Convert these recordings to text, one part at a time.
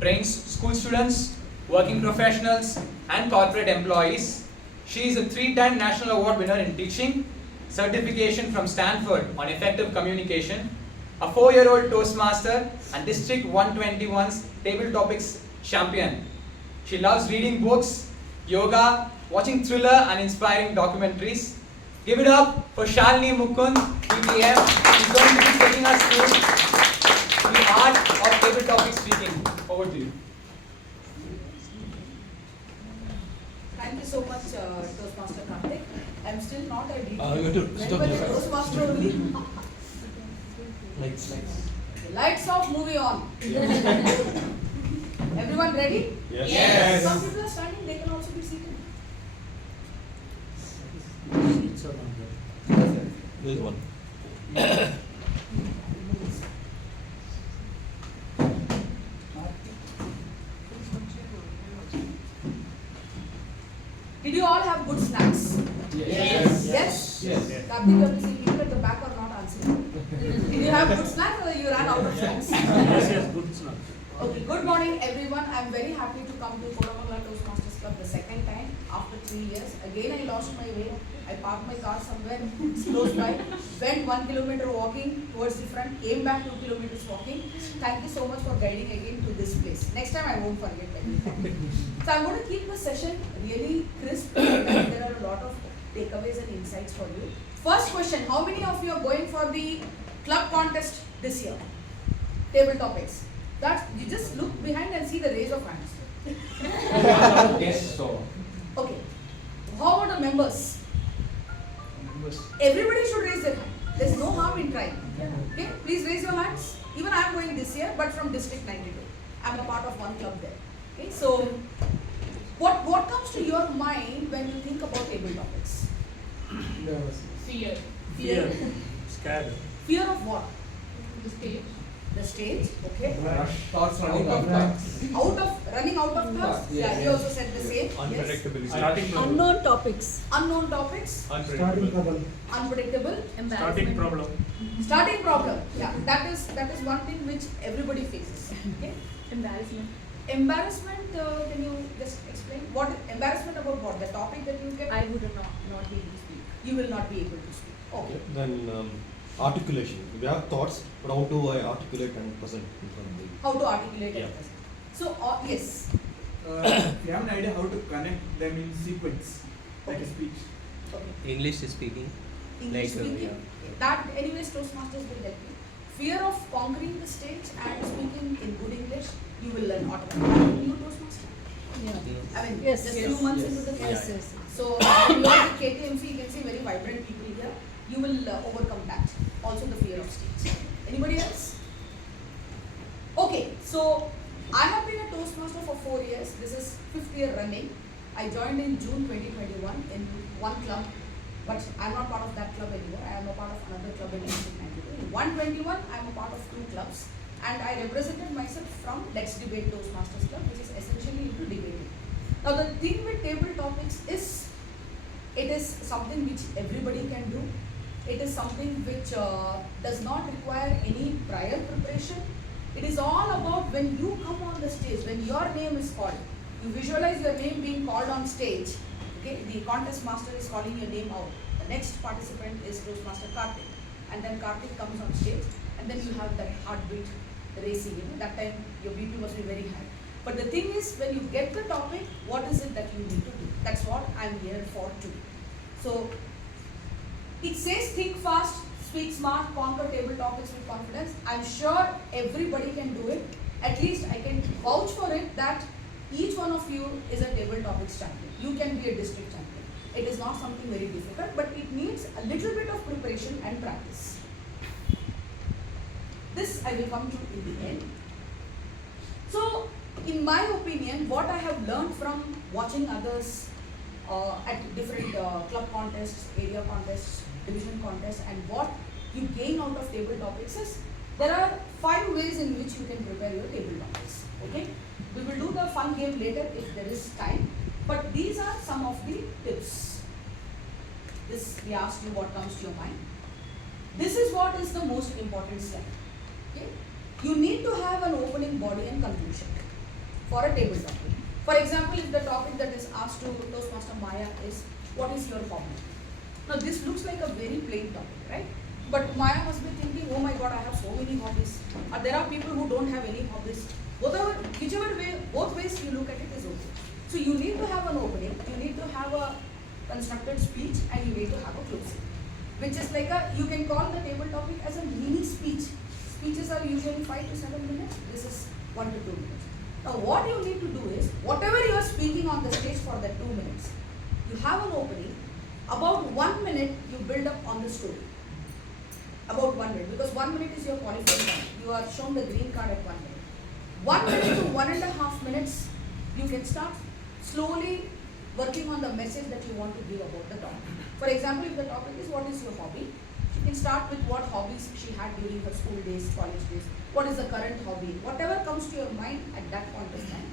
trains school students, working professionals, and corporate employees. She is a 3-time National Award winner in teaching, certification from Stanford on effective communication, a 4-year-old Toastmaster, and District 121's Table Topics champion. She loves reading books, yoga, watching thriller and inspiring documentaries. Give it up for Shalini Mukund, KTM. She's going to be taking us through the art of table topic speaking. Over to you. Thank you so much, Toastmaster Karthik. I'm still not a lead. Toastmaster only. Lights. Lights off, movie on. Everyone ready? Yes. Some people are standing, they can also be seated. There's one. Did you all have good snacks? Yes? Karthik, you have to see people at the back are not answering. Did you have good snacks or you ran out of snacks? Yes, good snacks. Okay, good morning everyone. I'm very happy to come to Koramangala Toastmasters Club the second time after 3 years. Again I lost my way. I parked my car somewhere close by, went 1 kilometer walking towards the front, came back 2 kilometers walking. Thank you so much for guiding again to this place. Next time I won't forget anything. So I'm going to keep the session really crisp and there are a lot of takeaways and insights for you. First question, how many of you are going for the club contest this year? Table topics. That you just look behind and see the raise of hands. Yes, so. Okay. How about the members? Everybody should raise their hand. There's no harm in trying. Okay, please raise your hands. Even I am going this year, but from District 92. I'm a part of one club there. Okay, so what comes to your mind when you think about table topics? Fear. Scared. Fear of what? The stage. The stage. Okay. Thoughts running out of Running out of thoughts. Yeah, you also said the same. Yes. Unpredictability. Starting problem. Unknown topics. Unknown topics. Unpredictable. Unpredictable. Starting problem. Starting problem. Yeah, that is one thing which everybody faces. Okay. Embarrassment. Embarrassment. Can you just explain what embarrassment about what? The topic that you get. I would not be able to speak. You will not be able to speak. Okay. Then articulation. We have thoughts, but how do I articulate and present in front of the How to articulate Yeah. it. So yes. You have an idea how to connect them in sequence, like a speech. Okay. English speaking. English Like, speaking. That anyways Toastmasters will help you. Fear of conquering the stage and speaking in good English, you will learn automatically. You Toastmaster. Yeah. I mean, Yes, just yes, few months yes. into the Yes, class. yes. So when you are with KTMC, you can see very vibrant people here. You will overcome that. Also the fear of stage. Anybody else? Okay, so I have been a Toastmaster for 4 years. This is 5th year running. I joined in June 2021 in one club, but I'm not part of that club anymore. I am a part of another club in 1992. In 121, I'm a part of 2 clubs, and I represented myself from Let's Debate Toastmasters Club, which is essentially into debating. Now the thing with table topics is, it is something which everybody can do. It is something which does not require any prior preparation. It is all about when you come on the stage, when your name is called. You visualize your name being called on stage. Okay, the contest master is calling your name out. The next participant is Toastmaster Karthik, and then Karthik comes on stage, and then you have that heartbeat racing. You know, that time your BP must be very high. But the thing is, when you get the topic, what is it that you need to do? That's what I'm here for too. So it says think fast, speak smart, conquer table topics with confidence. I'm sure everybody can do it. At least I can vouch for it that each one of you is a table topics champion. You can be a district champion. It is not something very difficult, but it needs a little bit of preparation and practice. This I will come to in the end. So, in my opinion, what I have learned from watching others at different club contests, area contests, division contests, and what you gain out of table topics is, there are 5 ways in which you can prepare your table topics. Okay? We will do the fun game later if there is time, but these are some of the tips. This we asked you what comes to your mind. This is what is the most important slide. Okay? You need to have an opening body and conclusion. for a table topic. For example, if the topic that is asked to Toastmaster Maya is, what is your hobby? Now this looks like a very plain topic, right? But Maya must be thinking, oh my god, I have so many hobbies. Or there are people who don't have any hobbies. Whichever way, both ways you look at it is okay. So you need to have an opening, you need to have a constructed speech, and you need to have a closing. Which is like you can call the table topic as a mini speech. Speeches are usually 5 to 7 minutes. This is 1 to 2 minutes. Now what you need to do is, whatever you are speaking on the stage for that 2 minutes, you have an opening. About 1 minute you build up on the story. About 1 minute, because 1 minute is your qualifying time. You are shown the green card at 1 minute. 1 minute to 1.5 minutes, you can start slowly working on the message that you want to give about the topic. For example, if the topic is what is your hobby, she can start with what hobbies she had during her school days, college days, what is the current hobby, whatever comes to your mind at that point of time,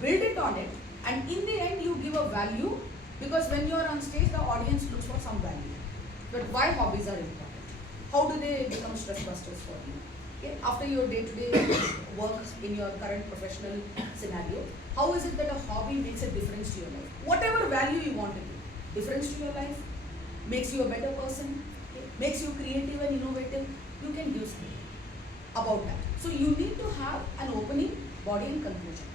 build it on it, and in the end you give a value, because when you are on stage, the audience looks for some value. But why hobbies are important? How do they become stress busters for you? Okay? After your day-to-day work in your current professional scenario, how is it that a hobby makes a difference to your life? Whatever value you want to give, difference to your life, makes you a better person, okay? Makes you creative and innovative, you can give something about that. So you need to have an opening, body and conclusion.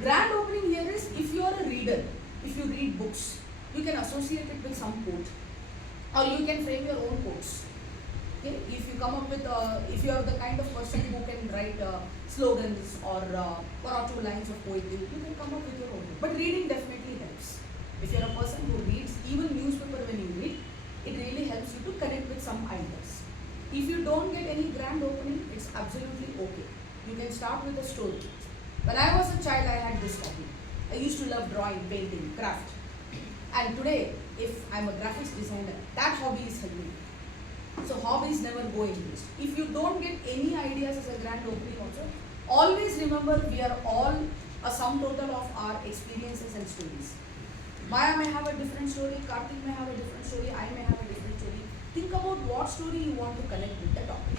Grand opening here is, if you are a reader, if you read books, you can associate it with some quote, or you can frame your own quotes. Okay? If you come up with, if you are the kind of person who can write slogans or 1 or 2 lines of poetry, you can come up with your own. But reading definitely helps. If you are a person who reads, even newspaper when you read, it really helps you to connect with some ideas. If you don't get any grand opening, it's absolutely okay. You can start with a story. When I was a child, I had this hobby. I used to love drawing, painting, craft. And today, if I'm a graphics designer, that hobby is helping me. So hobbies never go in waste. If you don't get any ideas as a grand opening also, always remember we are all a sum total of our experiences and stories. Maya may have a different story, Karthik may have a different story, I may have a different story. Think about what story you want to connect with the topic.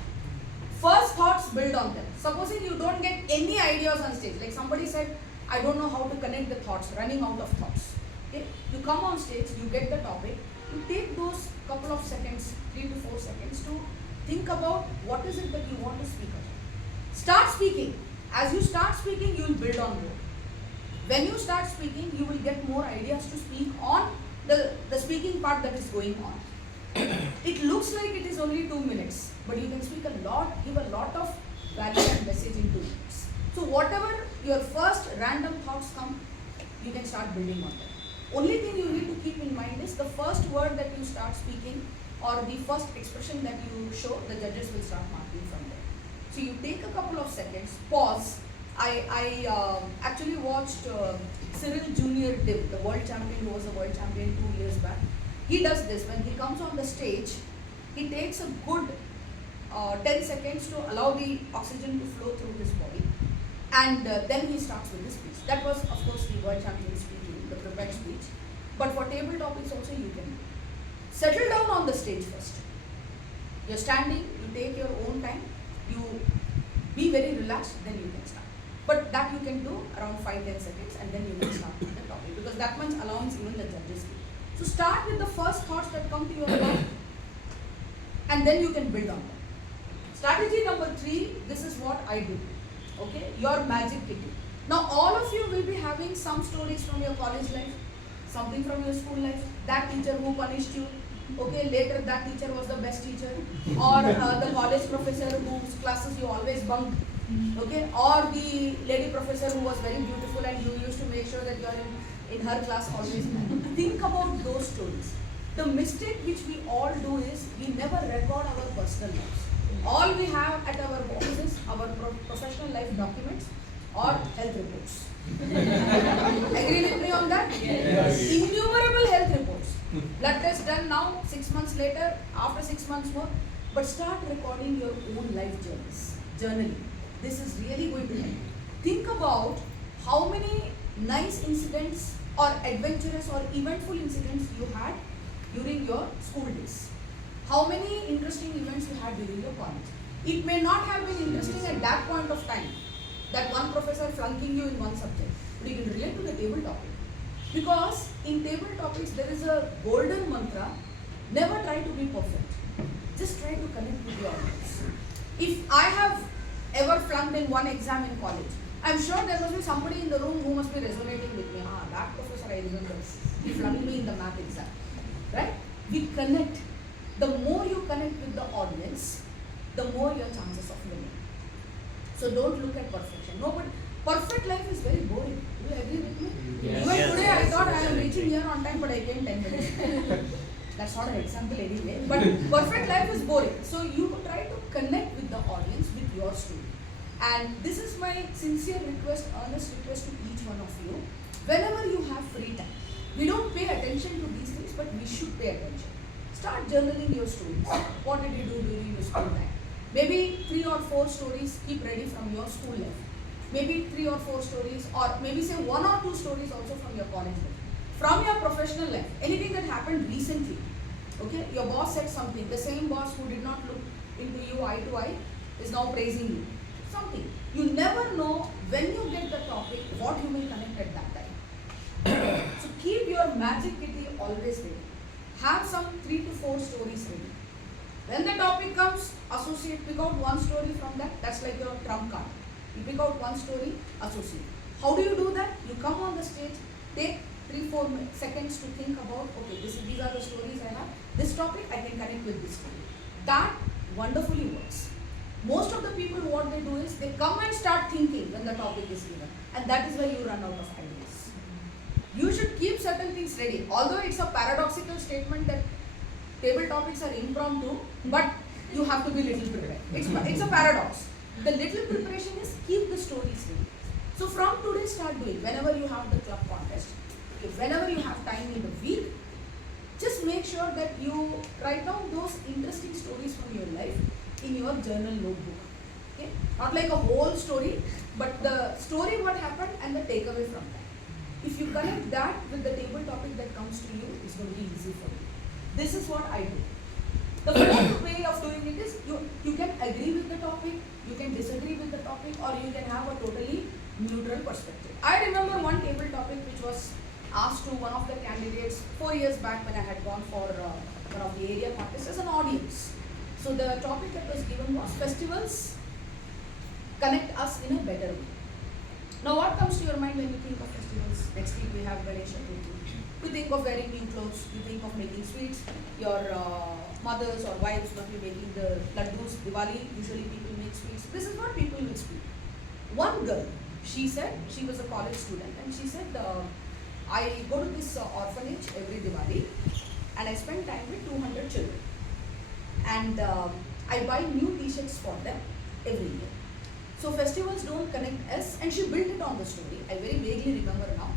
First thoughts, build on them. Supposing you don't get any ideas on stage, like somebody said, I don't know how to connect the thoughts, running out of thoughts. Okay? You come on stage, you get the topic, you take those couple of seconds, 3 to 4 seconds to think about what is it that you want to speak about. Start speaking. As you start speaking, you will build on more. When you start speaking, you will get more ideas to speak on the speaking part that is going on. It looks like it is only 2 minutes, but you can speak a lot, give a lot of value and message in 2 minutes. So whatever your first random thoughts come, you can start building on them. Only thing you need to keep in mind is the first word that you start speaking or the first expression that you show, the judges will start marking from there. So you take a couple of seconds, pause. I actually watched Cyril Junior Div, the world champion who was a world champion 2 years back. He does this when he comes on the stage. He takes a good 10 seconds to allow the oxygen to flow through his body, and then he starts with the speech. That was, of course, the world champion speaking, the prepared speech. But for table topics also you can settle down on the stage first. You're standing, you take your own time, you be very relaxed, then you can start. But that you can do around 5-10 seconds, and then you can start with the topic, because that much allows even the judges. So start with the first thoughts that come to your mind, and then you can build on them. Strategy number 3, this is what I do. Okay, your magic kitty. Now all of you will be having some stories from your college life, something from your school life, that teacher who punished you, okay, later that teacher was the best teacher, or the college professor whose classes you always bunked, okay, or the lady professor who was very beautiful and you used to make sure that you are in her class always. Think about those stories. The mistake which we all do is we never record our personal lives. All we have at our homes is our professional life documents or health reports. Agree with me on that? Yes. Innumerable health reports. Blood test done now, 6 months later, after 6 months more. But start recording your own life journeys. Journaling. This is really going to help. Think about how many nice incidents or adventurous or eventful incidents you had during your school days. How many interesting events you had during your college. It may not have been interesting at that point of time, that one professor flunking you in one subject, but you can relate to the table topic. Because in table topics there is a golden mantra, never try to be perfect. Just try to connect with your audience. If I have ever flunked in one exam in college, I'm sure there must be somebody in the room who must be resonating with me. Ah, that professor I remember, he flunked me in the math exam. Right? We connect. The more you connect with the audience, the more your chances of winning. So don't look at perfection. No, but perfect life is very boring. Do you agree with me? Yes. Even Yes, today yes, I thought I yes, am I reaching agree. here on time, but I came 10 minutes. That's not an example anyway. But perfect life is boring. So you try to connect with the audience with your story. And this is my sincere request, earnest request to each one of you. Whenever you have free time, we don't pay attention to these things, but we should pay attention. Start journaling your stories. What did you do during your school time? Maybe 3 or 4 stories keep ready from your school life. Maybe 3 or 4 stories, or maybe say 1 or 2 stories also from your college life. From your professional life, anything that happened recently. Okay, your boss said something. The same boss who did not look into you eye to eye is now praising you. Something. You never know when you get the topic what you will connect at that time. So keep your magic kitty always ready. Have some 3 to 4 stories ready. When the topic comes, associate, pick out one story from that. That's like your trump card. You pick out one story, associate. How do you do that? You come on the stage, take 3-4 seconds to think about, okay, these are the stories I have. This topic I can connect with this story. That wonderfully works. Most of the people, what they do is they come and start thinking when the topic is given, and that is why you run out of ideas. You should keep certain things ready. Although it's a paradoxical statement that table topics are impromptu, but you have to be little prepared. It's a paradox. The little preparation is keep the stories ready. So from today start doing, whenever you have the club contest, whenever you have time in the week, just make sure that you write down those interesting stories from your life in your journal notebook. Okay? Not like a whole story, but the story what happened and the takeaway from that. If you connect that with the table topic that comes to you, it's going to be easy for you. This is what I do. The fourth way of doing it is you can agree with the topic, you can disagree with the topic, or you can have a totally neutral perspective. I remember one table topic which was asked to one of the candidates 4 years back when I had gone for one of the area contests as an audience. So the topic that was given was festivals connect us in a better way. Now what comes to your mind when you think of festivals? Next week we have Ganesh Chaturthi. You think of wearing new clothes, you think of making sweets, your mothers or wives must be making the laddus, Diwali, usually people make sweets. This is what people will speak. One girl, she said, she was a college student, and she said, I go to this orphanage every Diwali and I spend time with 200 children. And I buy new t-shirts for them every year. So festivals don't connect us, and she built it on the story. I very vaguely remember now.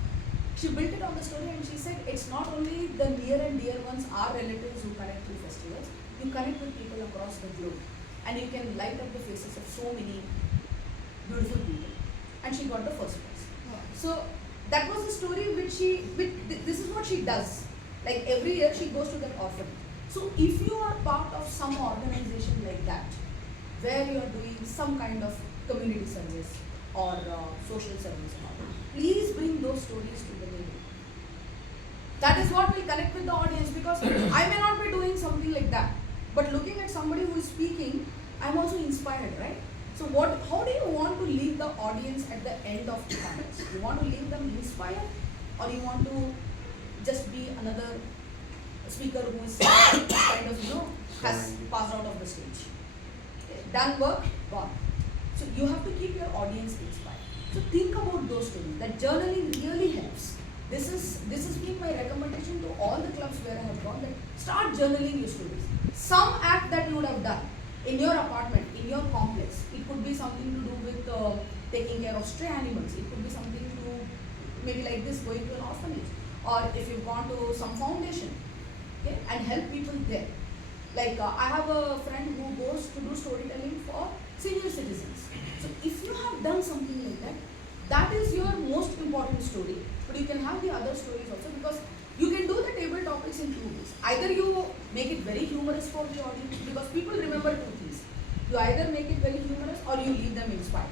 She built it on the story and she said, it's not only the near and dear ones, our relatives who connect through festivals, you connect with people across the globe. And you can light up the faces of so many beautiful people. And she got the first prize. So that was a story this is what she does. Like every year she goes to that orphanage. So if you are part of some organization like that, where you are doing some kind of community service or social service, please bring those stories to the table. That is what will connect with the audience, because I may not be doing something like that, but looking at somebody who is speaking, I am also inspired, right? So how do you want to leave the audience at the end of the contest? You want to leave them inspired, or you want to just be another speaker who is kind of, has passed out of the stage? Done work, gone. So you have to keep your audience inspired. So think about those stories. That journaling really helps. This has been my recommendation to all the clubs where I have gone, that start journaling your stories. Some act that you would have done in your apartment, in your complex. It could be something to do with taking care of stray animals. It could be something to maybe like this, going to an orphanage, or if you've gone to some foundation, okay, and help people there. Like I have a friend who goes to do storytelling for senior citizens. So if you have done something like that, that is your most important story. But you can have the other stories also, because you can do the table topics in 2 ways. Either you make it very humorous for the audience, because people remember 2 things. You either make it very humorous or you leave them inspired.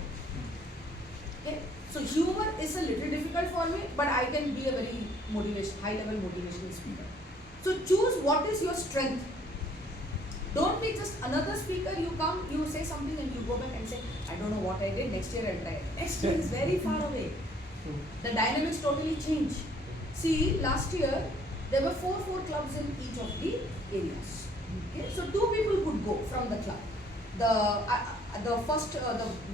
Okay, so humor is a little difficult for me, but I can be a very high level motivational speaker. So choose what is your strength. Don't be just another speaker. You come, you say something, and you go back and say, I don't know what I did. Next year I'll try it. Next year is very far away. The dynamics totally change. See, last year there were four clubs in each of the areas. Okay, so two people could go from the club. The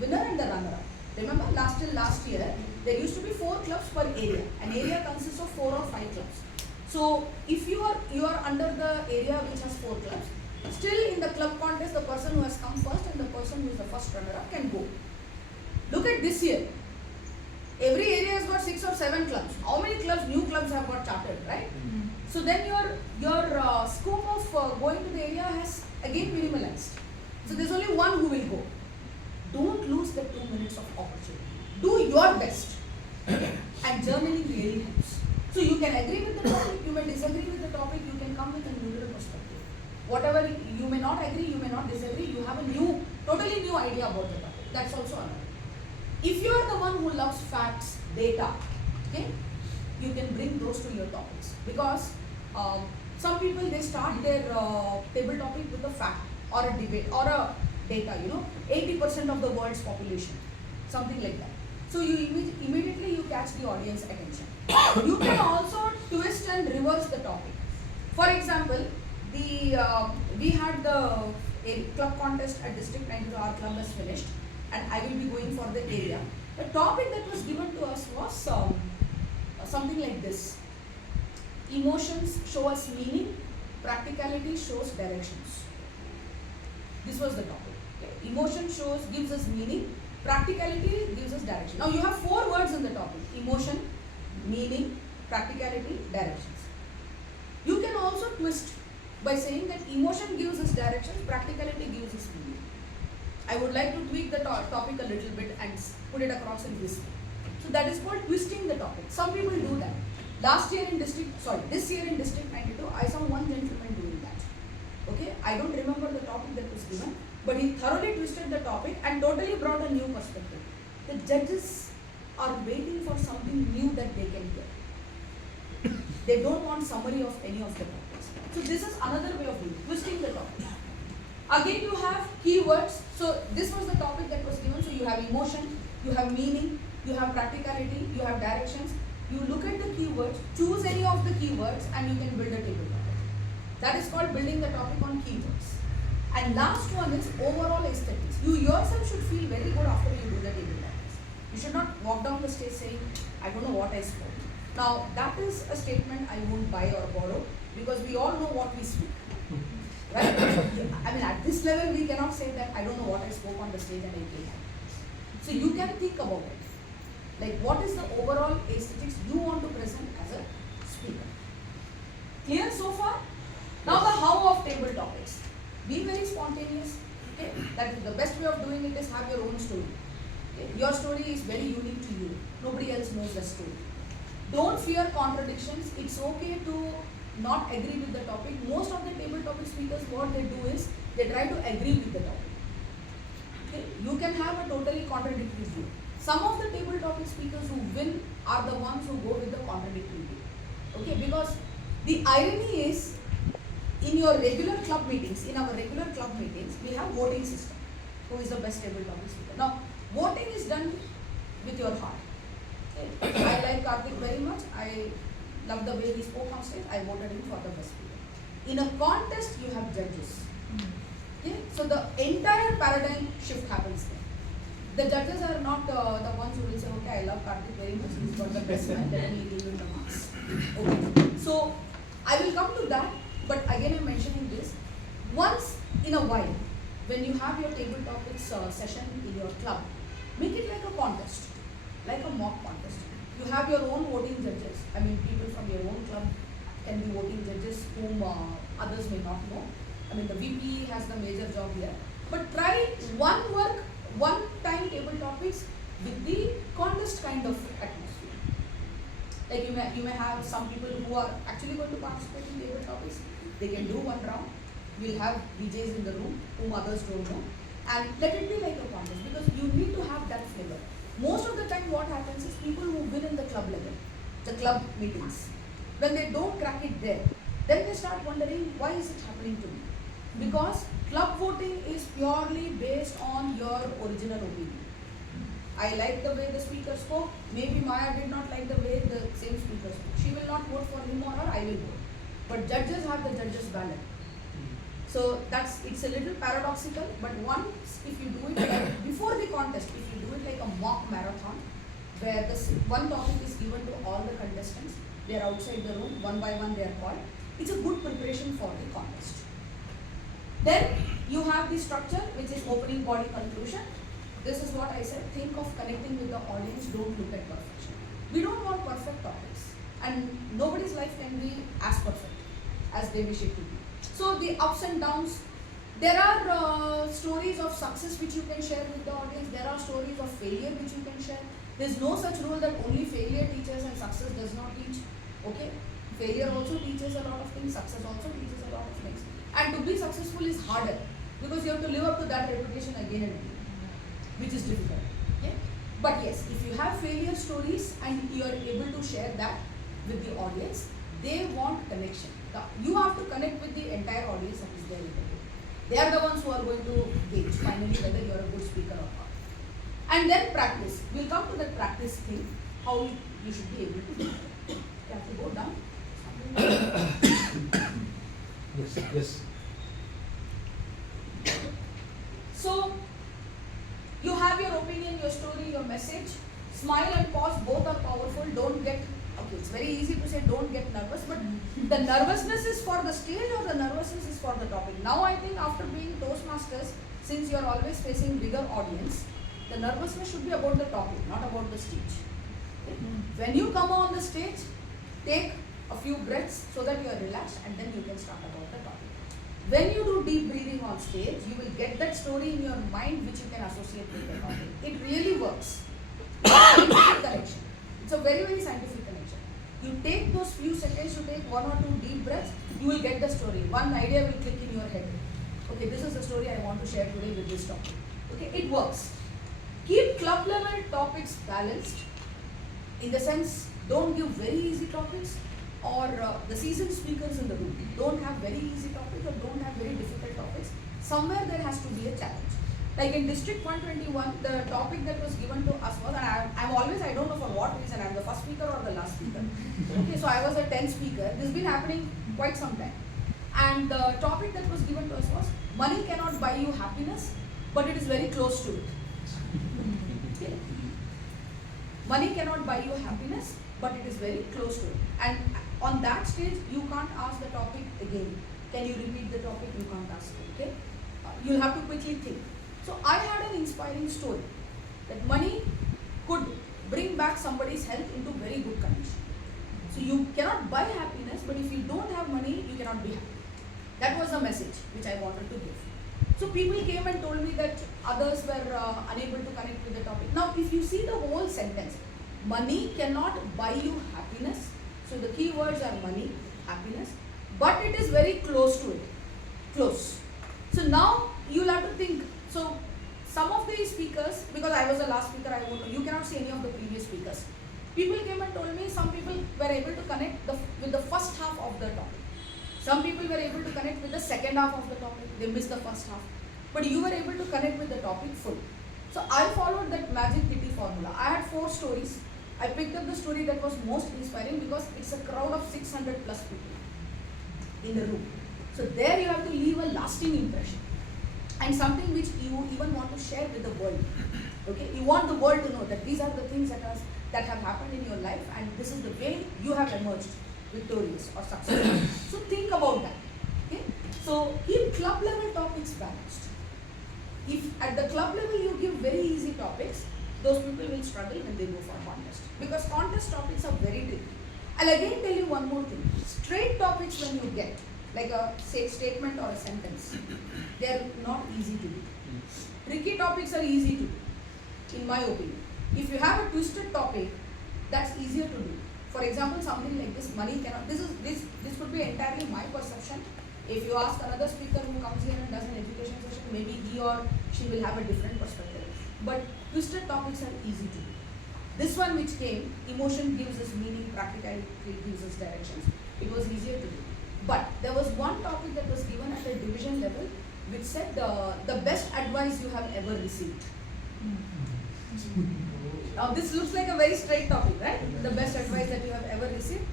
winner and the runner-up. Remember, last year there used to be 4 clubs per area. An area consists of 4 or 5 clubs. So if you are under the area which has 4 clubs, still in the club contest, the person who has come first and the person who is the first runner-up can go. Look at this year. Every area has got 6 or 7 clubs. How many clubs, new clubs have got chartered, right? Mm-hmm. So then your scope of going to the area has again minimalized. So there's only one who will go. Don't lose the 2 minutes of opportunity. Do your best. And journaling really helps. So you can agree with the topic, you may disagree with the topic, you can come with a neutral perspective. Whatever, you may not agree, you may not disagree, you have a totally new idea about the topic. That's also another. If you are the one who loves facts, data, okay, you can bring those to your topics. Because some people, they start their table topic with a fact or a debate or a data, 80% of the world's population, something like that. So you immediately you catch the audience attention. You can also twist and reverse the topic. For example, we had the club contest at District 92, our club has finished, and I will be going for the area. The topic that was given to us was something like this. Emotions show us meaning, practicality shows directions. This was the topic. Okay. Emotion gives us meaning, practicality gives us direction. Now you have 4 words in the topic: emotion, meaning, practicality, directions. You can also twist by saying that emotion gives us directions, practicality gives us meaning. I would like to tweak the topic a little bit and put it across in this way. So that is called twisting the topic. Some people do that. This year in District 92, I saw one gentleman doing that. Okay, I don't remember the topic that was given, but he thoroughly twisted the topic and totally brought a new perspective. The judges are waiting for something new that they can hear. They don't want summary of any of the topics. So this is another way of doing, twisting the topic. Again, you have keywords. So this was the topic that was given. So you have emotion, you have meaning, you have practicality, you have directions. You look at the keywords, choose any of the keywords, and you can build a table topic. That is called building the topic on keywords. And last one is overall aesthetics. You yourself should feel very good after you do the table topics. You should not walk down the stage saying, I don't know what I spoke. Now, that is a statement I won't buy or borrow, because we all know what we speak. Right? I mean, at this level, we cannot say that I don't know what I spoke on the stage and I came out. So you can think about it. Like, what is the overall aesthetics you want to present as a speaker? Clear so far? Now the how of table topics. Be very spontaneous. Okay? That is the best way of doing it is have your own story. Okay? Your story is very unique to you. Nobody else knows the story. Don't fear contradictions. It's okay to not agree with the topic. Most of the table topic speakers, what they do is they try to agree with the topic. Okay? You can have a totally contradictory view. Some of the table topic speakers who win are the ones who go with the contradictory view. Okay, because the irony is, in our regular club meetings, we have voting system. Who is the best table topic speaker? Now, voting is done with your heart. Okay. I like Karthik very much. I love the way he spoke on stage. I voted him for the best speaker. In a contest, you have judges. Okay, so the entire paradigm shift happens there. The judges are not the ones who will say, okay, I love Karthik very much, he's got the best man, let me give him the marks. Okay, so I will come to that, but again I'm mentioning this. Once in a while, when you have your table topics session in your club, make it like a contest, like a mock contest. You have your own voting judges. I mean, people from your own club can be voting judges whom others may not know. I mean, the VP has the major job here. But try one-time table topics with the contest kind of atmosphere. Like you may have some people who are actually going to participate in table topics. They can do one round. We'll have DJs in the room whom others don't know. And let it be like a contest, because you need to have that flavor. Most of the time what happens is people who win in the club level, the club meetings, when they don't crack it there, then they start wondering, why is it happening to me? Because club voting is purely based on your original opinion. I like the way the speaker spoke, maybe Maya did not like the way the same speaker spoke. She will not vote for him or her, I will vote. But judges have the judges' ballot. So it's a little paradoxical, but once if you do it like before the contest, if you do it like a mock marathon, where one topic is given to all the contestants, they are outside the room, one by one they are called, it's a good preparation for the contest. Then you have the structure, which is opening body conclusion. This is what I said, think of connecting with the audience, don't look at perfection. We don't want perfect topics, and nobody's life can be as perfect as they wish it to be. So the ups and downs, there are stories of success which you can share with the audience, there are stories of failure which you can share. There's no such rule that only failure teaches and success does not teach. Okay? Failure also teaches a lot of things, success also teaches a lot of things. And to be successful is harder because you have to live up to that reputation again and again, which is difficult. Okay? But yes, if you have failure stories and you are able to share that with the audience, they want connection. You have to connect with the entire audience that is there with you. They are the ones who are going to gauge finally whether you are a good speaker or not. And then practice. We'll come to that practice thing, how you should be able to do it. You have to go down. Yes. So, you have your opinion, your story, your message. Smile and pause, both are powerful. Don't get, okay, it's very easy to say don't get nervous, but the nervousness is for the stage or the nervousness is for the topic. Now I think after being Toastmasters, since you are always facing bigger audience, the nervousness should be about the topic, not about the stage. Okay? When you come on the stage, take a few breaths so that you are relaxed and then you can start about the topic. When you do deep breathing on stage, you will get that story in your mind which you can associate with the topic. It really works. Scientific connection. It's a very, very scientific connection. You take those few seconds, you take 1 or 2 deep breaths, you will get the story. One idea will click in your head. Okay, this is the story I want to share today with this topic. Okay, it works. Keep club level topics balanced. In the sense, don't give very easy topics or the seasoned speakers in the room don't have very easy topics or don't have very difficult topics. Somewhere there has to be a challenge. Like in District 121, the topic that was given to us was, and I'm always, I don't know for what reason, I'm the first speaker or the last speaker. Okay, so I was a 10th speaker. This has been happening quite some time. And the topic that was given to us was, money cannot buy you happiness, but it is very close to it. Okay. Money cannot buy you happiness, but it is very close to it. And on that stage, you can't ask the topic again. Can you repeat the topic? You can't ask it, okay? You'll have to quickly think. So I had an inspiring story that money could bring back somebody's health into very good condition. So you cannot buy happiness, but if you don't have money, you cannot be happy. That was the message which I wanted to give. So people came and told me that others were unable to connect with the topic. Now, if you see the whole sentence, money cannot buy you happiness. So the key words are money, happiness, but it is very close to it. Close. So now you'll have to think. So some of the speakers, because I was the last speaker, you cannot see any of the previous speakers. People came and told me some people were able to connect with the first half of the topic. Some people were able to connect with the second half of the topic. They missed the first half. But you were able to connect with the topic full. So I followed that magic kitty formula. I had 4 stories. I picked up the story that was most inspiring because it's a crowd of 600 plus people in the room. So there you have to leave a lasting impression and something which you even want to share with the world. Okay, you want the world to know that these are the things that have happened in your life and this is the way you have emerged victorious or successful. So think about that. Okay, so keep club level topics balanced. If at the club level you give very easy topics, those people will struggle when they go for contest. Because contest topics are very tricky. I'll again tell you one more thing. Straight topics when you get, like a statement or a sentence, they are not easy to do. Tricky topics are easy to do, in my opinion. If you have a twisted topic, that's easier to do. For example, something like this, money cannot, this could be entirely my perception. If you ask another speaker who comes here and does an education session, maybe he or she will have a different perspective. But Twisted topics are easy to do. This one which came, emotion gives us meaning, practicality gives us directions. It was easier to do. But there was one topic that was given at a division level which said the best advice you have ever received. Now this looks like a very straight topic, right? The best advice that you have ever received.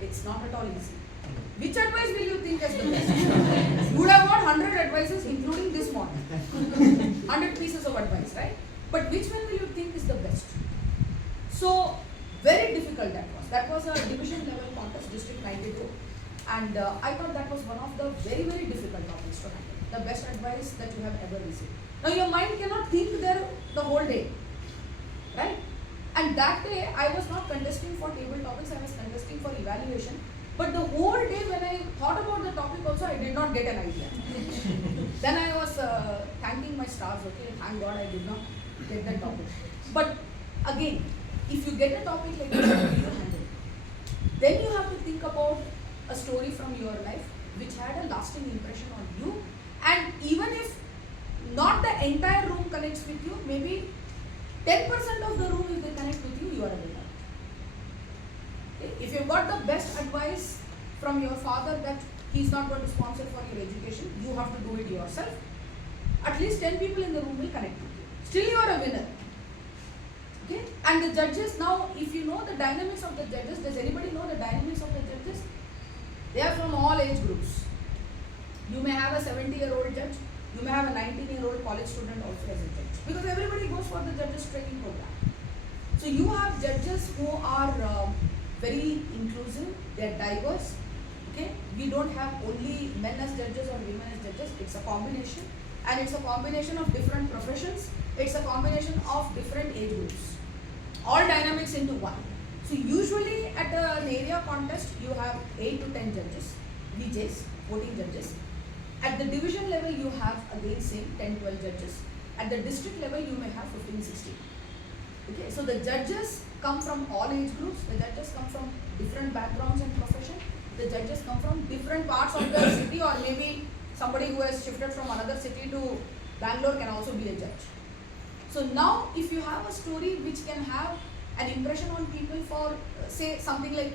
It's not at all easy. Which advice will you think as the best? You would have got 100 advices including this one. 100 pieces of advice, right? But which one will you think is the best? So, very difficult that was. That was a division level contest, District 92. And I thought that was one of the very, very difficult topics to handle. The best advice that you have ever received. Now your mind cannot think there the whole day, right? And that day I was not contesting for table topics, I was contesting for evaluation. But the whole day when I thought about the topic also, I did not get an idea. Then I was thanking my stars, okay, thank God I did not get that topic. But again, if you get a topic like this, how do you handle it? Then you have to think about a story from your life which had a lasting impression on you. And even if not the entire room connects with you, maybe 10% of the room if they connect with you, you are a winner. Okay? If you got the best advice from your father that he's not going to sponsor for your education, you have to do it yourself, at least 10 people in the room will connect with you. Still you are a winner. Okay? And the judges now, if you know the dynamics of the judges, does anybody know the dynamics of the judges? They are from all age groups. You may have a 70-year-old judge, you may have a 19-year-old college student also as a judge. Because everybody goes for the judges training program. So you have judges who are very inclusive, they are diverse. Okay? We don't have only men as judges or women as judges, it's a combination. And it's a combination of different professions, it's a combination of different age groups. All dynamics into one. So usually at an area contest, you have 8 to 10 judges, VJs, voting judges. At the division level, you have again same 10-12 judges. At the district level, you may have 15-16. Okay, so the judges come from all age groups. The judges come from different backgrounds and profession. The judges come from different parts of the city, or maybe somebody who has shifted from another city to Bangalore can also be a judge. So now, if you have a story which can have an impression on people for, say, something like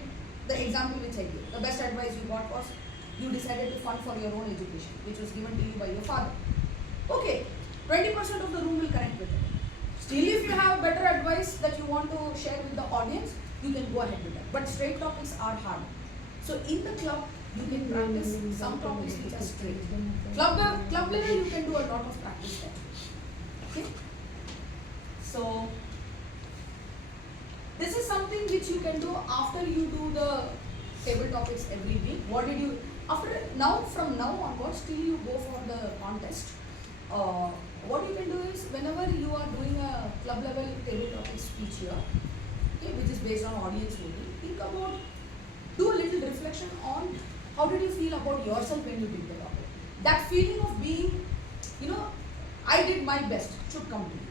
the example which I gave, the best advice you got was you decided to fund for your own education, which was given to you by your father. Okay, 20% of the room will connect with it. Still, if you have better advice that you want to share with the audience, you can go ahead with that. But straight topics are hard. So in the club, you can practice some topics which are straight. Club level, you can do a lot of practice there. Okay? So, this is something which you can do after you do the table topics every week. What did you, from now onwards, till you go for the contest, what you can do is, whenever you are doing a club level table topics speech here, okay, which is based on audience voting, think about, do a little reflection on how did you feel about yourself when you did the topic. That feeling of being, I did my best should come to you.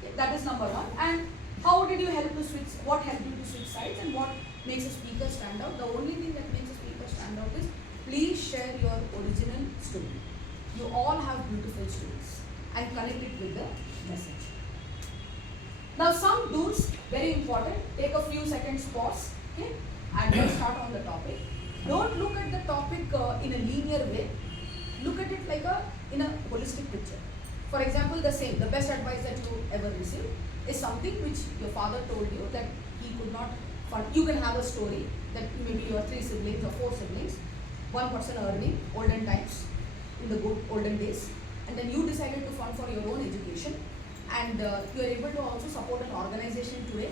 Okay, that is number one. And how did you help to switch, what helped you to switch sides, and what makes a speaker stand out? The only thing that makes a speaker stand out is, please share your original story. You all have beautiful stories and connect it with the message. Now some do's, very important, take a few seconds pause, okay, and then start on the topic. Don't look at the topic in a linear way, look at it like in a holistic picture. For example, the best advice that you ever received is something which your father told you that he could not fund. You can have a story that maybe you are 3 siblings or 4 siblings, one person earning, olden times, in the good olden days, and then you decided to fund for your own education, and you are able to also support an organization today.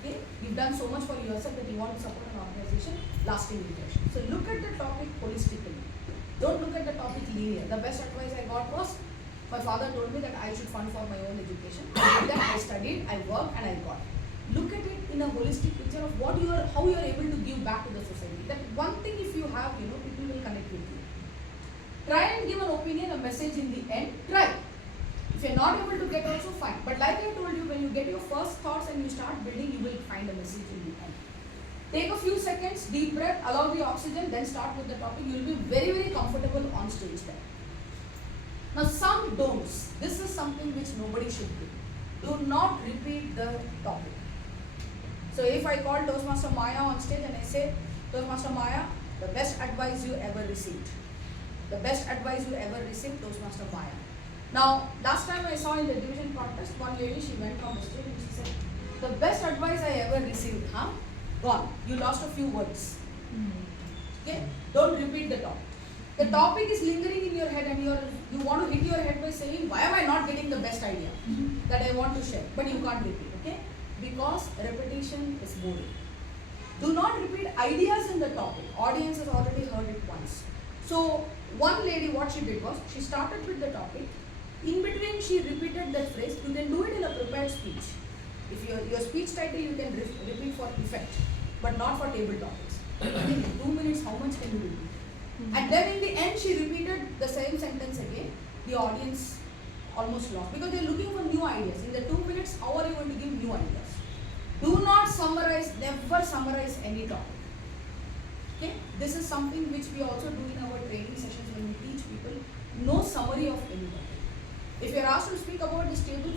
Okay? You've done so much for yourself that you want to support an organization, lasting impression. So look at the topic holistically. Don't look at the topic linear. The best advice I got was, my father told me that I should fund for my own education. I did that, I studied, I worked, and I got. Look at it in a holistic picture of how you are able to give back to the society. That one thing if you have, people will connect with you. Try and give an opinion, a message in the end. Try. If you're not able to get also, fine. But like I told you, when you get your first thoughts and you start building, you will find a message in the end. Take a few seconds, deep breath, allow the oxygen, then start with the topic. You will be very, very comfortable on stage there. Now some don'ts. This is something which nobody should do. Do not repeat the topic. So if I call Toastmaster Maya on stage and I say, Toastmaster Maya, the best advice you ever received. The best advice you ever received, Toastmaster Maya. Now, last time I saw in the division contest, one lady, she went from the stage and she said, the best advice I ever received, huh? Gone. You lost a few words. Okay? Don't repeat the topic. The topic is lingering in your head and you want to hit your head by saying, why am I not getting the best idea that I want to share? But you can't repeat, okay? Because repetition is boring. Do not repeat ideas in the topic. Audience has already heard it once. So, one lady, what she did was, she started with the topic. In between, she repeated that phrase. You can do it in a prepared speech. If your speech title, you can repeat for effect, but not for table topics. In 2 minutes, how much can you repeat? And then in the end, she repeated the same sentence again. The audience almost lost because they're looking for new ideas. In the 2 minutes, how are you going to give new ideas? Do not summarize, never summarize any topic. Okay? This is something which we also do in our training sessions when we teach people. No summary of any topic. If you are asked to speak about this table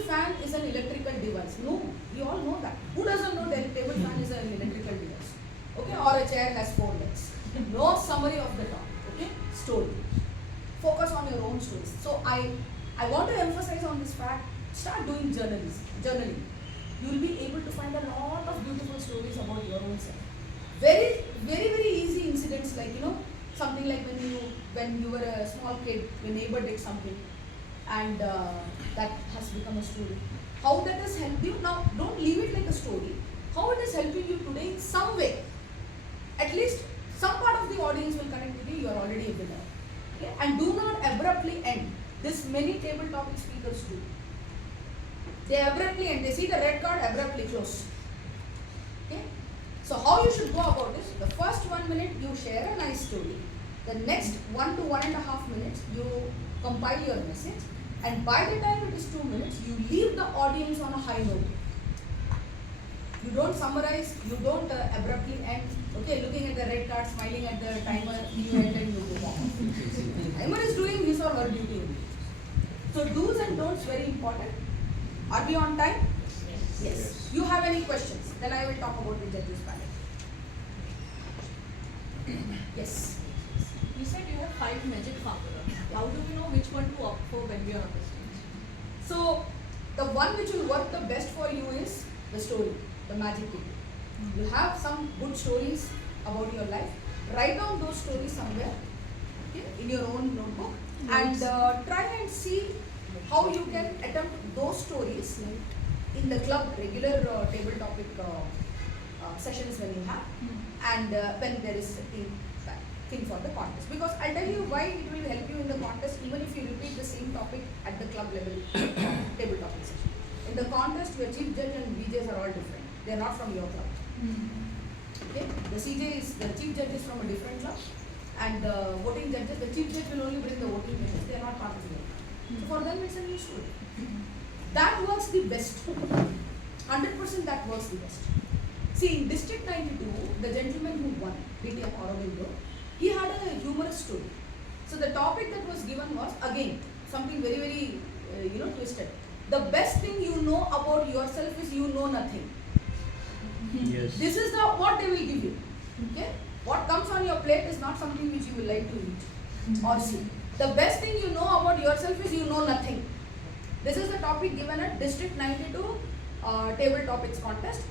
fan is an electrical device. No, we all know that. Who doesn't know that table fan is an electrical device? Okay, or a chair has 4 legs. No summary of the topic. Okay, story. Focus on your own stories. So I want to emphasize on this fact. Start doing journaling. You will be able to find a lot of beautiful stories about your own self. Very, very, very easy incidents like something like when you were a small kid, your neighbor did something, and that has become a story. How that has helped you now? Don't leave it like a story. How it is helping you today in some way? At least some part of the audience will connect with you. You are already a winner. Okay? And do not abruptly end. This many table topic speakers do. They abruptly end. They see the red card, abruptly close. Okay? So how you should go about this? The first 1 minute you share a nice story. The next 1 to 1.5 minutes you compile your message. And by the time it is 2 minutes, you leave the audience on a high note. You don't summarize, you don't abruptly end. Okay, looking at the red card, smiling at the timer, you end and you go off. Timer is doing his or her duty. So do's and don'ts very important. Are we on time? Yes. You have any questions? Then I will talk about the judges panel. Yes. You said you have 5 magic formulas. How do we know which one to opt for when we are on the stage? So the one which will work the best for you is the story, the magic thing. You have some good stories about your life. Write down those stories somewhere, okay, in your own notebook, and try and see how you can attempt those stories in the club, regular table topic sessions when you have, and when there is a thing for the contest. Because I'll tell you why it will help you in the contest even if you repeat the same topic at the club level table topic session. In the contest, your chief judge and VJs are all different. They are not from your club. Okay? The chief judge is from a different club, and the voting judges, the chief judge will only bring the voting judges. They are not part of the club. So for them it's a new story. That works the best. 100% that works the best. See, in District 92, the gentleman who won, KTM Koramangala, he had a humorous story. So the topic that was given was, again, something very, very, twisted. The best thing you know about yourself is you know nothing. Yes. This is what they will give you. Okay? What comes on your plate is not something which you will like to eat or see. The best thing you know about yourself is you know nothing. This is the topic given at District 92 Table Topics Contest.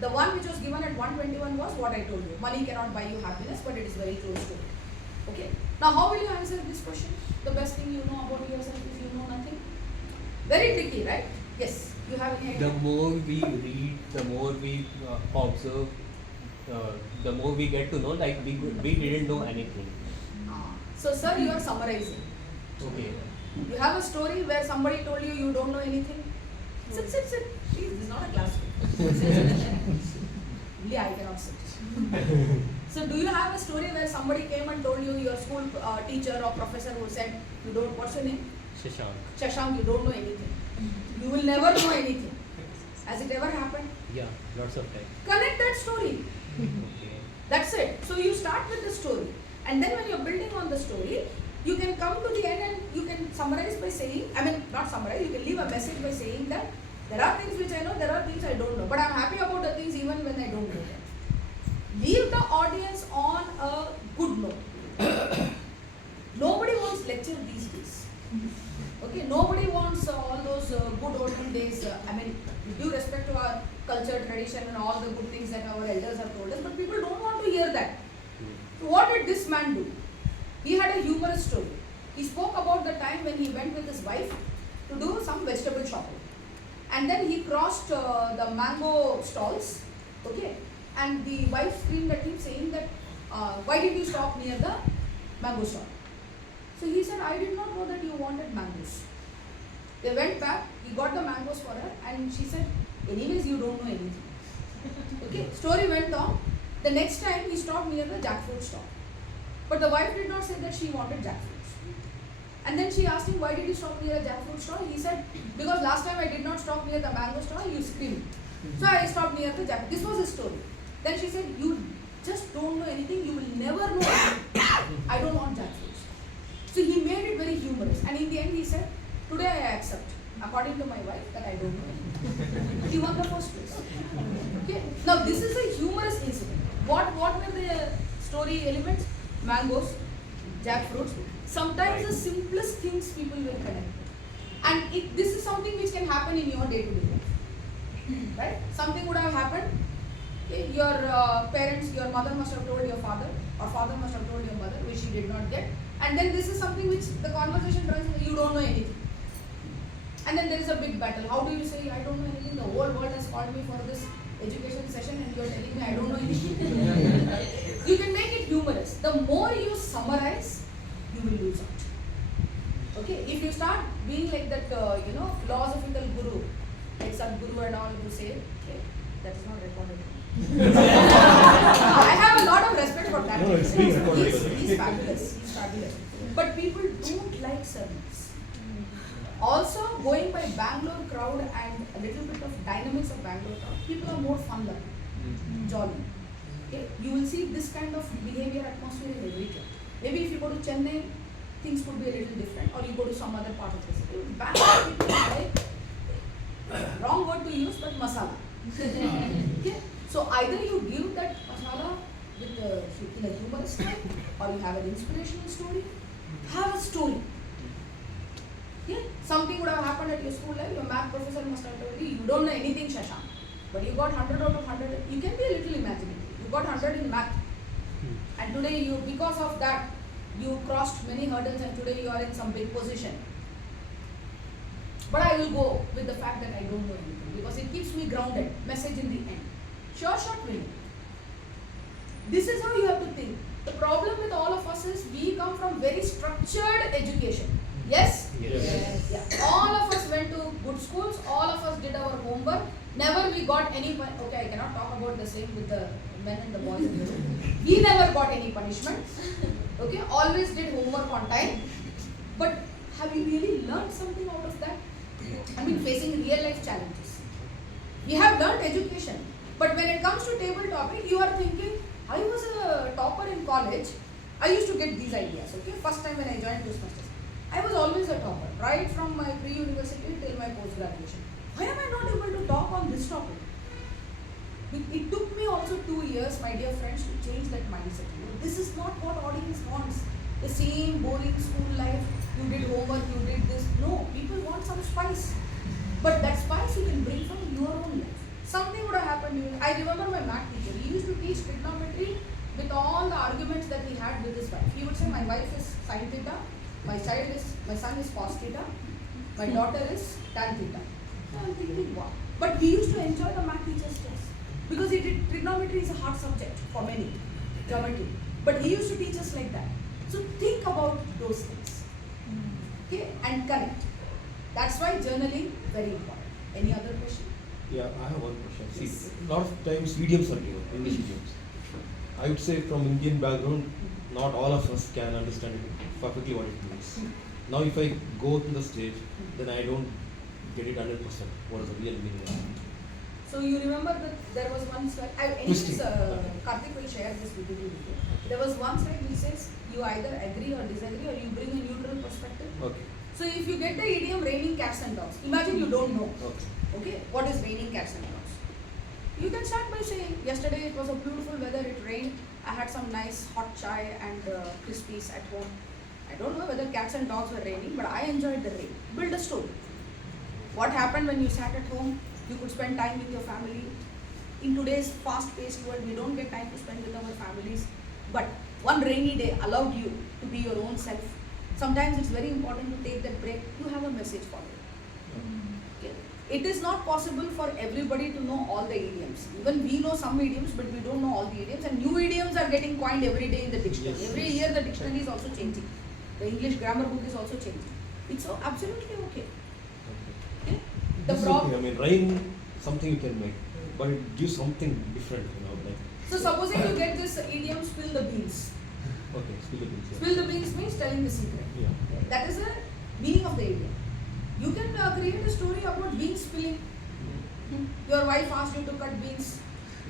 The one which was given at 121 was what I told you. Money cannot buy you happiness, but it is very close to it. Okay. Now, how will you answer this question? The best thing you know about yourself is you know nothing. Very tricky, right? Yes. You have any idea? The more we read, the more we observe, the more we get to know. Like we didn't know anything. So, sir, you are summarizing. Okay. You have a story where somebody told you you don't know anything. Sit. Please, this is not a classroom. Only I cannot sit. So, do you have a story where somebody came and told you, your school teacher or professor who said, you don't, what's your name? Shashank, you don't know anything. You will never know anything. Has it ever happened? Yeah, lots of time. Connect that story. Okay. That's it. So, you start with the story. And then when you're building on the story, You can come to the end and you can summarize by saying, I mean, not summarize, you can leave a message by saying that there are things which I know, there are things I don't know, but I'm happy about the things even when I don't know them. Leave the audience on a good note. Nobody wants lecture these days. Okay, nobody wants all those good olden days. I mean, with due respect to our culture, tradition, and all the good things that our elders have told us, but people don't want to hear that. So, what did this man do? He had a humorous story. He spoke about the time when he went with his wife to do some vegetable shopping. And then he crossed the mango stalls, okay, and the wife screamed at him saying that, why did you stop near the mango stall? So he said, I did not know that you wanted mangoes. They went back, he got the mangoes for her, and she said, anyways, you don't know anything. Okay, story went on. The next time he stopped near the jackfruit stall. But the wife did not say that she wanted jackfruits. And then she asked him, why did you stop near a jackfruit stall? He said, because last time I did not stop near the mango stall, you screamed. So I stopped near the jackfruit. This was his story. Then she said, you just don't know anything, you will never know anything. I don't want jackfruits. So he made it very humorous. And in the end he said, today I accept, according to my wife, that I don't know anything. He won the first place. Okay. Now this is a humorous incident. What were the story elements? Mangoes, jackfruits. Sometimes the simplest things people will connect. And this is something which can happen in your day-to-day life. Right? Something would have happened. Okay, your parents, your mother must have told your father, or father must have told your mother, which you did not get. And then this is something which the conversation turns into, you don't know anything. And then there is a big battle. How do you say, I don't know anything? The whole world has called me for this education session and you are telling me I don't know anything. You can make it humorous. The more you summarize, you will lose out. Okay, if you start being like that, philosophical guru, like Sadguru and all who say, okay, that is not recorded. I have a lot of respect for that. No, it's being recorded. He's fabulous. He's fabulous. But people don't like sermons. Also, going by Bangalore crowd and a little bit of dynamics of Bangalore crowd, people are more fun loving, jolly. Okay? You will see this kind of behavior atmosphere in every club. Maybe if you go to Chennai, things could be a little different, or you go to some other part of the city. Bangalore people like, wrong word to use, but masala. Okay? So either you give that masala with in a humorous style, or you have an inspirational story. Have a story. Yeah? Something would have happened at your school life. Your math professor must have told you, you don't know anything, Shashank. But you got 100 out of 100. You can be a little imaginative. You got 100 in math. And today because of that, you crossed many hurdles and today you are in some big position. But I will go with the fact that I don't know anything because it keeps me grounded. Message in the end. Sure shot winning. This is how you have to think. The problem with all of us is we come from very structured education. Yes? Yes. Yeah. All of us went to good schools. All of us did our homework. Never we got any. Okay, I cannot talk about the same with the men and the boys in the room. We never got any punishment. Okay, always did homework on time. But have you really learned something out of that? I mean, facing real life challenges. We have learned education. But when it comes to table topic, you are thinking, I was a topper in college. I used to get these ideas. Okay, first time when I joined Toastmasters, I was always a topper, right from my pre-university till my post-graduation. Why am I not able to talk on this topic? It took me also 2 years, my dear friends, to change that mindset. You know, this is not what audience wants. The same boring school life, you did homework, you did this. No, people want some spice. But that spice you can bring from your own life. Something would have happened during, I remember my math teacher, he used to teach trigonometry with all the arguments that he had with his wife. He would say, my wife is sin theta, my son is cos theta, my daughter is tan theta. So I'm thinking, wow. But we used to enjoy the math teacher's test because trigonometry is a hard subject for many, geometry. But he used to teach us like that. So think about those things, okay, and connect. That's why journaling very important. Any other question? Yeah, I have one question. Yes. See, a lot of times idioms are given, English idioms. I would say from Indian background, not all of us can understand it perfectly what it means. Now if I go to the stage, then I don't get it 100% what is the real meaning of it. So you remember that there was one slide, anyways, Twisting. Karthik will share this with you. There was one slide which says you either agree or disagree or you bring a neutral perspective. Okay. So if you get the idiom raining cats and dogs, imagine you don't know. Okay, what is raining cats and dogs? You can start by saying, yesterday it was a beautiful weather, it rained, I had some nice hot chai and crispies at home. I don't know whether cats and dogs were raining, but I enjoyed the rain. Build a story. What happened when you sat at home? You could spend time with your family. In today's fast-paced world, we don't get time to spend with our families. But one rainy day allowed you to be your own self. Sometimes it's very important to take that break. You have a message for them. Okay. It is not possible for everybody to know all the idioms. Even we know some idioms, but we don't know all the idioms. And new idioms are getting coined every day in the dictionary. Yes, Every yes. year the dictionary is also changing. The English grammar book is also changing. It's so absolutely okay. Okay? The This is problem. okay. I mean, rhyme something you can make, but it gives something different, like. So supposing you get this idiom, spill the beans. Okay, spill the beans. Yeah. Spill the beans means telling the secret. Yeah. That is the meaning of the idiom. You can create a story about beans spilling. Your wife asked you to cut beans,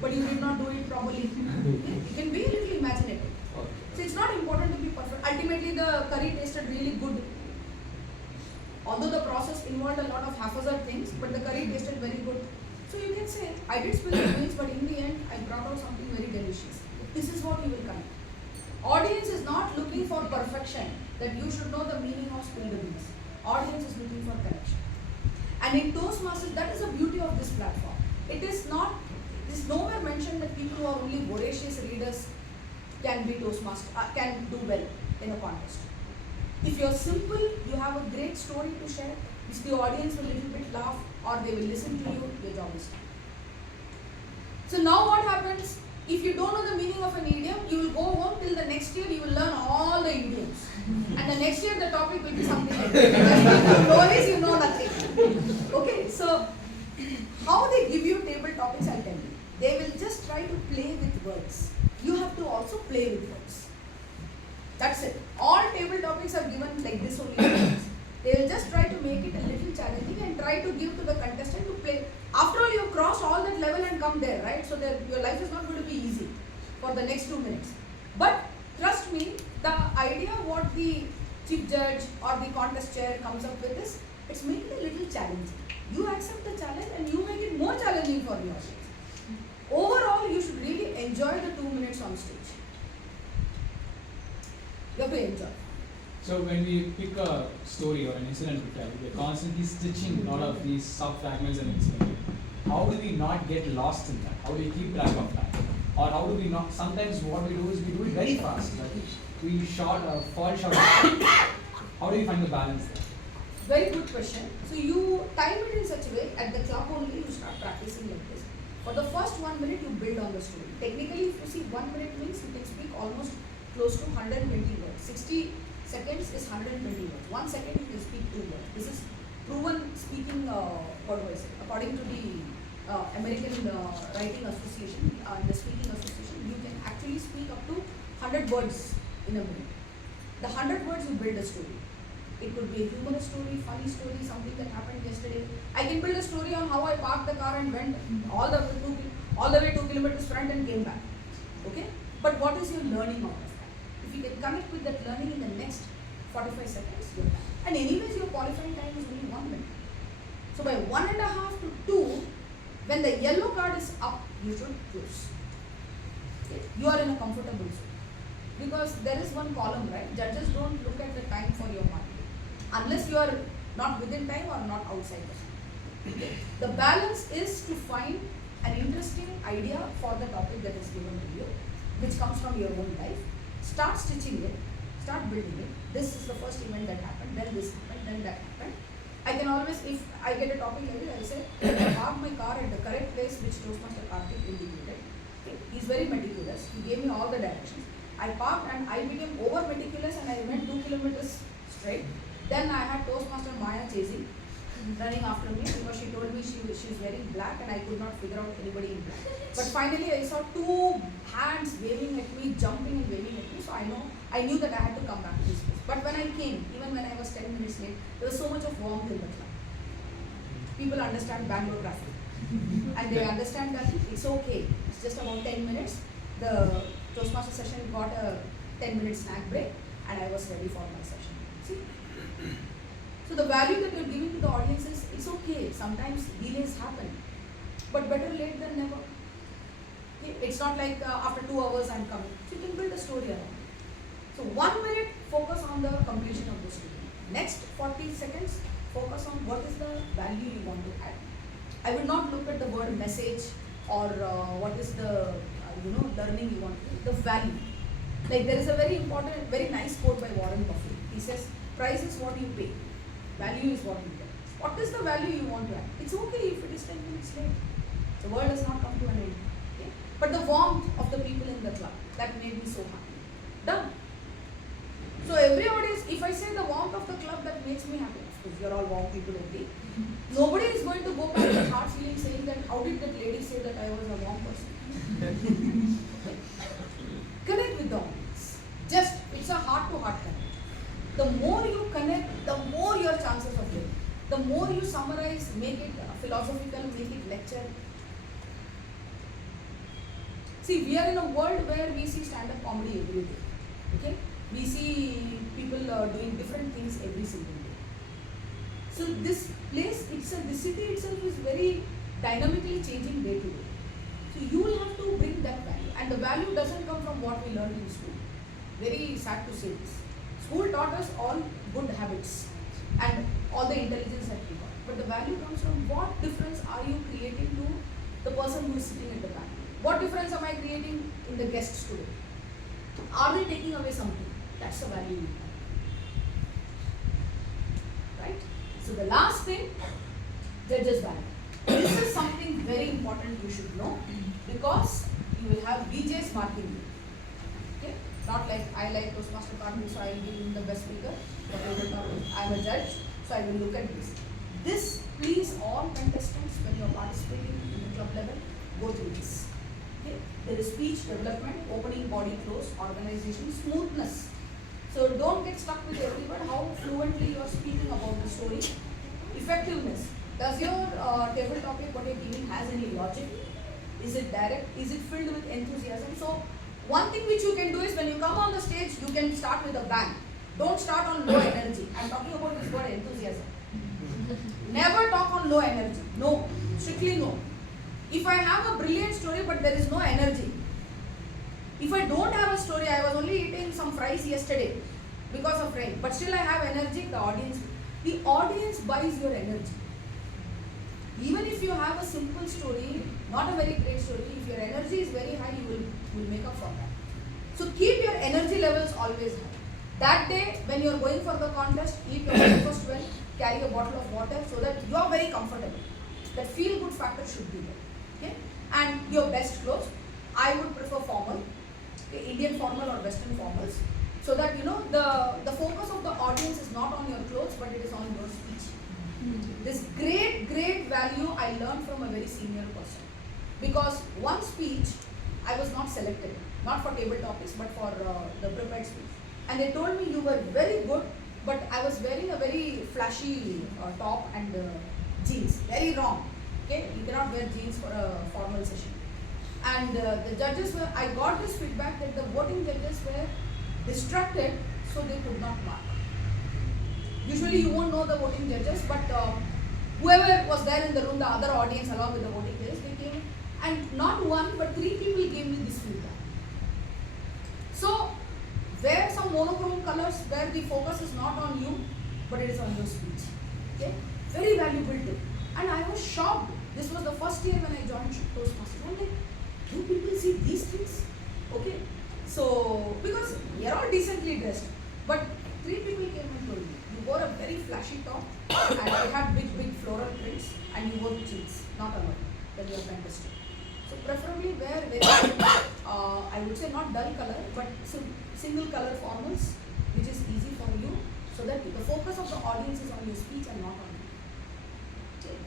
but you did not do it properly. You can be a little imaginative. Okay. So it's not important to be perfect. Ultimately, the curry tasted really good. Although the process involved a lot of haphazard things, but the curry tasted very good. So you can say, I did spill the beans, but in the end, I brought out something very delicious. This is what you will connect. Audience is not looking for perfection, that you should know the meaning of spill the beans. Audience is looking for connection. And in Toastmasters, that is the beauty of this platform. It is nowhere mentioned that people who are only voracious readers can be Toastmasters, can do well in a contest. If you're simple, you have a great story to share, which the audience will a little bit laugh or they will listen to you, your job is done. So now what happens? If you don't know the meaning of an idiom, you will go home till the next year, you will learn all the idioms. And the next year, the topic will be something like that. Because if you know this, you know nothing. Okay, so how they give you table topics, I'll tell you. They will just try to play with words. You have to also play with words. That's it. All table topics are given like this only. They will just try to make it a little challenging and try to give to the contestant to play. After all, you have crossed all that level and come there, right? So your life is not going to be easy for the next 2 minutes. But trust me, the idea what the chief judge or the contest chair comes up with is, it's make it a little challenging. You accept the challenge and you make it more challenging for the audience. Overall, you should really enjoy the 2 minutes on stage. You have to enjoy. So when we pick a story or an incident to tell, we're constantly stitching a lot of these sub-fragments and incidents. How do we not get lost in that? How do we keep track of that? Or how do we not, sometimes what we do is we do it very fast. Like we fall short. How do we find the balance there? Very good question. So you time it in such a way, at the club only you start practicing like this. For the first 1 minute you build on the story. Technically if you see 1 minute means you can speak almost close to 120 words. 60 seconds is 120 words. 1 second you can speak 2 words. This is proven speaking, according to the American Writing Association, the Speaking Association, you can actually speak up to 100 words in a minute. The 100 words you build a story. It could be a humorous story, funny story, something that happened yesterday. I can build a story on how I parked the car and went all the way 2 kilometers front and came back. Okay? But what is your learning out of that? If you can connect with that learning in the next 45 seconds, you're done. And anyways, your qualifying time is only 1 minute. So by 1.5 to 2, when the yellow card is up, you should close. Okay? You are in a comfortable zone. Because there is one column, right? Judges don't look at the time for your marking. Unless you are not within time or not outside the time. Okay? The balance is to find an interesting idea for the topic that is given to you, which comes from your own life. Start stitching it, start building it. This is the first event that happened, then this happened, then that happened. I can always, if I get a topic like this, I will say, I parked my car at the correct place which Toastmaster Karthik indicated. Okay. He's very meticulous. He gave me all the directions. I parked and I became over meticulous and I went 2 kilometers straight. Then I had Toastmaster Maya chasing, running after me because she told me she's wearing black and I could not figure out anybody in black. But finally I saw 2 hands waving at me, jumping and waving at me. So I knew that I had to come back to this place. But when I came, even when I was 10 minutes late, there was so much of warmth in the club. People understand Bangalore traffic. And they understand that it's okay. It's just about 10 minutes. The Toastmaster session got a 10-minute snack break, and I was ready for my session. See? So the value that you're giving to the audience is, it's okay. Sometimes delays happen, but better late than never. Okay? It's not like after 2 hours I'm coming. So you can build a story around it. So 1 minute, focus on the completion of the story. Next 40 seconds, focus on what is the value you want to add. I will not look at the word message or what is the learning you want to do. The value. Like there is a very important, very nice quote by Warren Buffett. He says, price is what you pay. Value is what you get. What is the value you want to add? It's okay if it is 10 minutes late. The world has not come to an end. Okay? But the warmth of the people in the club, that made me so happy. Done. So every audience, if I say the warmth of the club, that makes me happy. Of course, you're all warm people only. Nobody is going to go back to the heart feeling saying that, how did that lady say that I was a warm person? Connect with the audience. Just, it's a heart-to-heart connect. The more you connect, the more your chances of winning. The more you summarize, make it philosophical, make it lecture. See, we are in a world where we see stand-up comedy every day. Okay? We see people doing different things every single day. So this place itself, this city itself is very dynamically changing day to day. So you will have to bring that value. And the value doesn't come from what we learned in school. Very sad to say this. School taught us all good habits and all the intelligence that we got. But the value comes from what difference are you creating to the person who is sitting at the back? What difference am I creating in the guests today? Are they taking away something? That's the value you have. Right? So the last thing, judges value. This is something very important you should know, because you will have DJs marking you. Okay? Not like I like Toastmaster Party, so I will give him the best speaker. But I am a judge, so I will look at this. This, please, all contestants, when you are participating in the club level, go through this. Okay? There is speech, development, opening, body, close, organization, smoothness. So don't get stuck with every word, how fluently you are speaking about the story. Effectiveness. Does your table topic, what you are giving, has any logic? Is it direct? Is it filled with enthusiasm? So one thing which you can do is, when you come on the stage, you can start with a bang. Don't start on low energy. I am talking about this word enthusiasm. Never talk on low energy. No. Strictly no. If I have a brilliant story but there is no energy, if I don't have a story, I was only eating some fries yesterday because of rain, but still I have energy, the audience buys your energy. Even if you have a simple story, not a very great story, if your energy is very high, you will make up for that. So keep your energy levels always high. That day, when you are going for the contest, eat your breakfast well, carry a bottle of water so that you are very comfortable. That feel-good factor should be there. Okay? And your best clothes, I would prefer formal, okay, Indian formal or Western formals, so that the focus of the audience is not on your clothes, but it is on your speech. This great value I learned from a very senior person, because one speech I was not selected, not for table topics, but for the prepared speech, and they told me, you were very good, but I was wearing a very flashy top and jeans. Very wrong. Okay, you cannot wear jeans for a formal session. And the judges were, I got this feedback that the voting judges were distracted, so they could not mark. Usually you won't know the voting judges, but whoever was there in the room, the other audience along with the voting judges, they came, and not one but 3 people gave me this feedback. So wear some monochrome colors where the focus is not on you, but it is on your speech. Okay, very valuable tip. And I was shocked. This was the first year when I joined Toastmasters. I'm like, do people see these things? Okay, so because we are all decently dressed, but 3 people came and told me, you wore a very flashy top, and I had big floral prints, and you wore jeans, not allowed, that you are fantastic. So preferably wear very, I would say not dull color, but single color formals, which is easy for you, so that the focus of the audience is on your speech and not on you.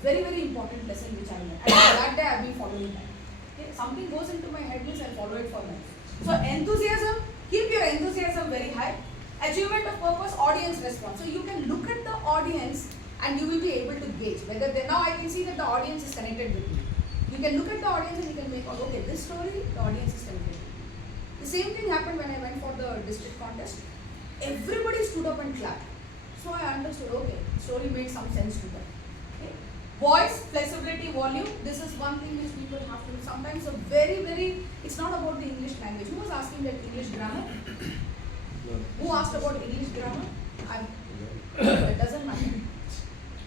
Very important lesson which I learned, and that day I have been following that. Okay? Something goes into my head, means I follow it for life. So enthusiasm, keep your enthusiasm very high. Achievement of purpose, audience response. So you can look at the audience and you will be able to gauge whether they, now I can see that the audience is connected with me. You can look at the audience and you can make out, okay, this story, the audience is tempted. The same thing happened when I went for the district contest. Everybody stood up and clapped. So I understood, okay, story made some sense to them. Okay. Voice, flexibility, volume, this is one thing which people have to, sometimes a very, it's not about the English language. Who was asking that English grammar? No. Who asked about English grammar? That doesn't matter.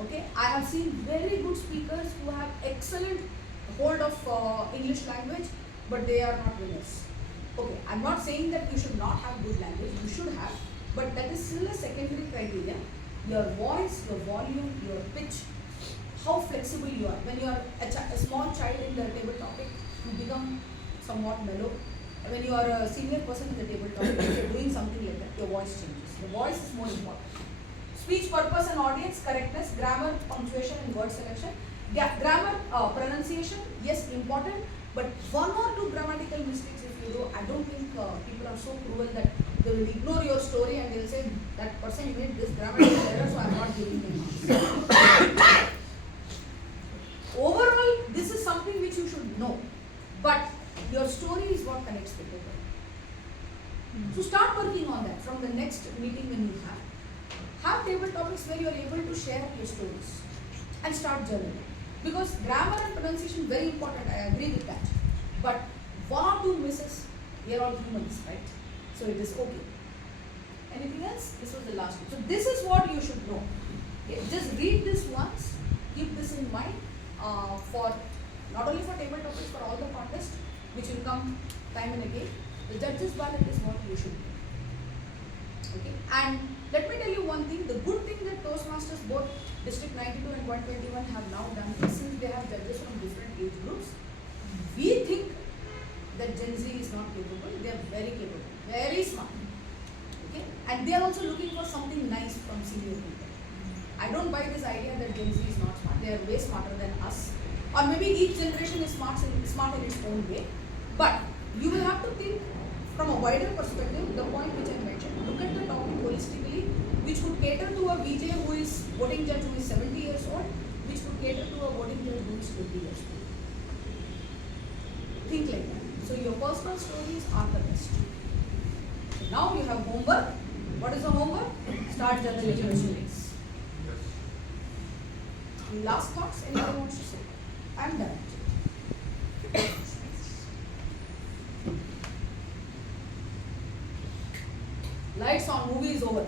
Okay, I have seen very good speakers who have excellent hold of English language, but they are not winners. Okay, I'm not saying that you should not have good language, you should have, but that is still a secondary criteria. Your voice, your volume, your pitch, how flexible you are. When you are a small child in the table topic, you become somewhat mellow. When you are a senior person in the table topic, if you are doing something like that, your voice changes. The voice is more important. Speech, purpose and audience, correctness, grammar, punctuation and word selection. Grammar, pronunciation, yes, important, but one or two grammatical mistakes if you do, I don't think people are so cruel that they will ignore your story and they will say that person made this grammatical error, so I am not giving him marks. Overall, this is something which you should know, but your story is what connects with people. So start working on that from the next meeting when you have. Have table topics where you are able to share your stories and start journaling. Because grammar and pronunciation very important, I agree with that. But one or two misses, we are all humans, right? So it is okay. Anything else? This was the last one. So this is what you should know. Okay? Just read this once, keep this in mind for not only for table topics, for all the contests which will come time and again. The judges ballot is what you should know. Okay, and let me tell you one thing, the good thing that Toastmasters both District 92 and 121 have now done is since they have judges from different age groups, we think that Gen Z is not capable, they are very capable, very smart. Okay, and they are also looking for something nice from senior people. I don't buy this idea that Gen Z is not smart, they are way smarter than us. Or maybe each generation is smart in its own way. But you will have to think from a wider perspective, the point which I mentioned, look at the topic holistically, which would cater to a VJ who is voting judge who is 70 years old, which would cater to a voting judge who is 20 years old. Think like that. So your personal stories are the best. So now you have homework. What is the homework? Start journaling your stories. Last thoughts? Anybody wants to say? I'm done. Lights on, movie is over.